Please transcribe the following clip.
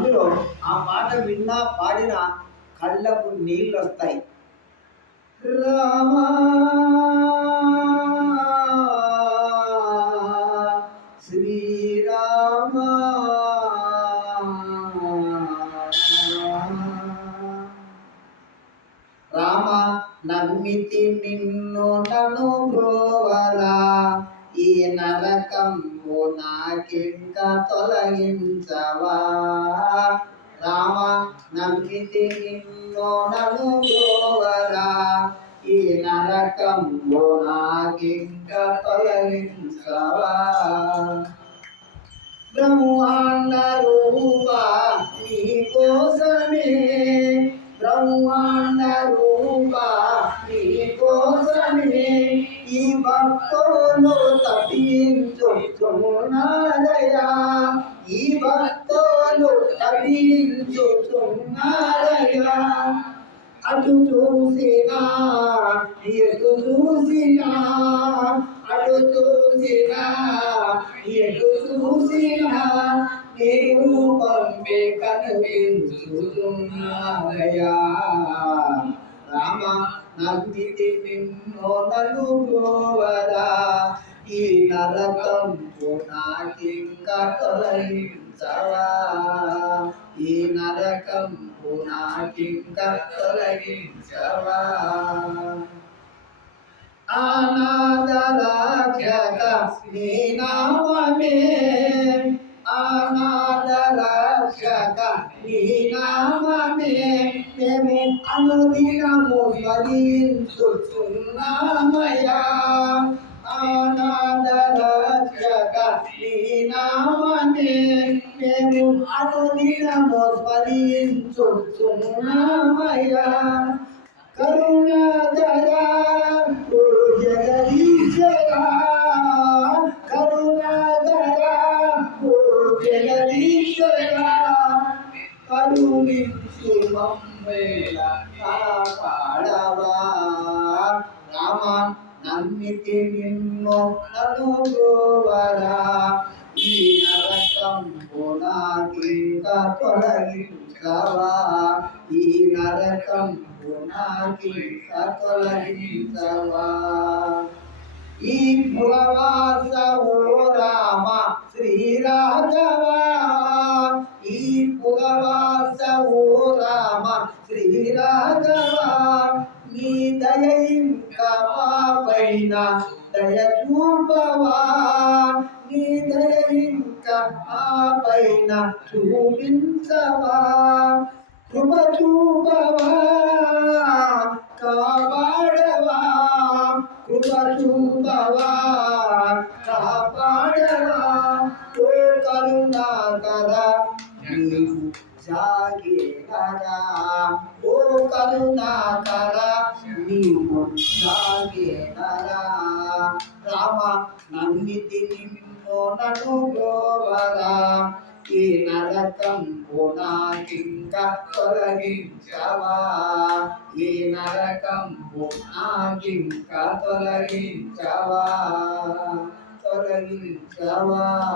అందులో ఆ పాట విన్నా పాడినా కళ్ళకు నీళ్ళు వస్తాయి రామా శ్రీరామ రామ నమ్మితి నిన్ను నను బ్రోవరా ఈ నరకం నాకింక తొలగించవా? రామ నమ్మితి నిన్ను నన్ను బ్రోవరా ఈ నరకంలో నాకింక తొలగించవా? భక్తులు తప్పించుచున్నారయా ఈ భక్తులు తప్పించుచున్నారయా అటు చూసినా ఎటు చూసినా అటు చూసినా ఎటు చూసినా నీ రూపంపే కనిపించుతున్నారయా రామ నమ్మితి నిన్నో నన్ను నరకం నాకింకా తొలగించవా ఈ నరకం నాకింకా తొలగించవా అనాథరాక్షక నీ నామమే అనాథరాక్షక నీ నామమే మేము అనుదినము స్మరించుచున్నామయా మేము అనుదినము స్మరించుచున్నామయా కరుణాధరా ఓ జగదీశ్వరా కరుణాధరా కరుణించు మమ్మేల కాపాడవా. రామ నమ్మితి నిన్ను నన్ను తొలగించవా ఈ నరకం నాకింక తొలగించవా ఈ భువవాస ఓ రామ శ్రీరాఘవా ఈ భువవాస ఓ రామ శ్రీరాఘవా నీ దయ ఇంకా మా పైన దయ చూపవా. పైన చూపించవా? కృప చూపవా కాపాడవా? కృప చూపవా కాపాడవా? ఓ కరుణాకర నీవు ఓ కరుణాకర నీవు జాగేరా రామ నమ్మితి నిన్ను గోవరా. ఈ నరకం నాకింక తొలగించవా. ఈ నరకం నాకింక తొలగించవా. తొలగించవా.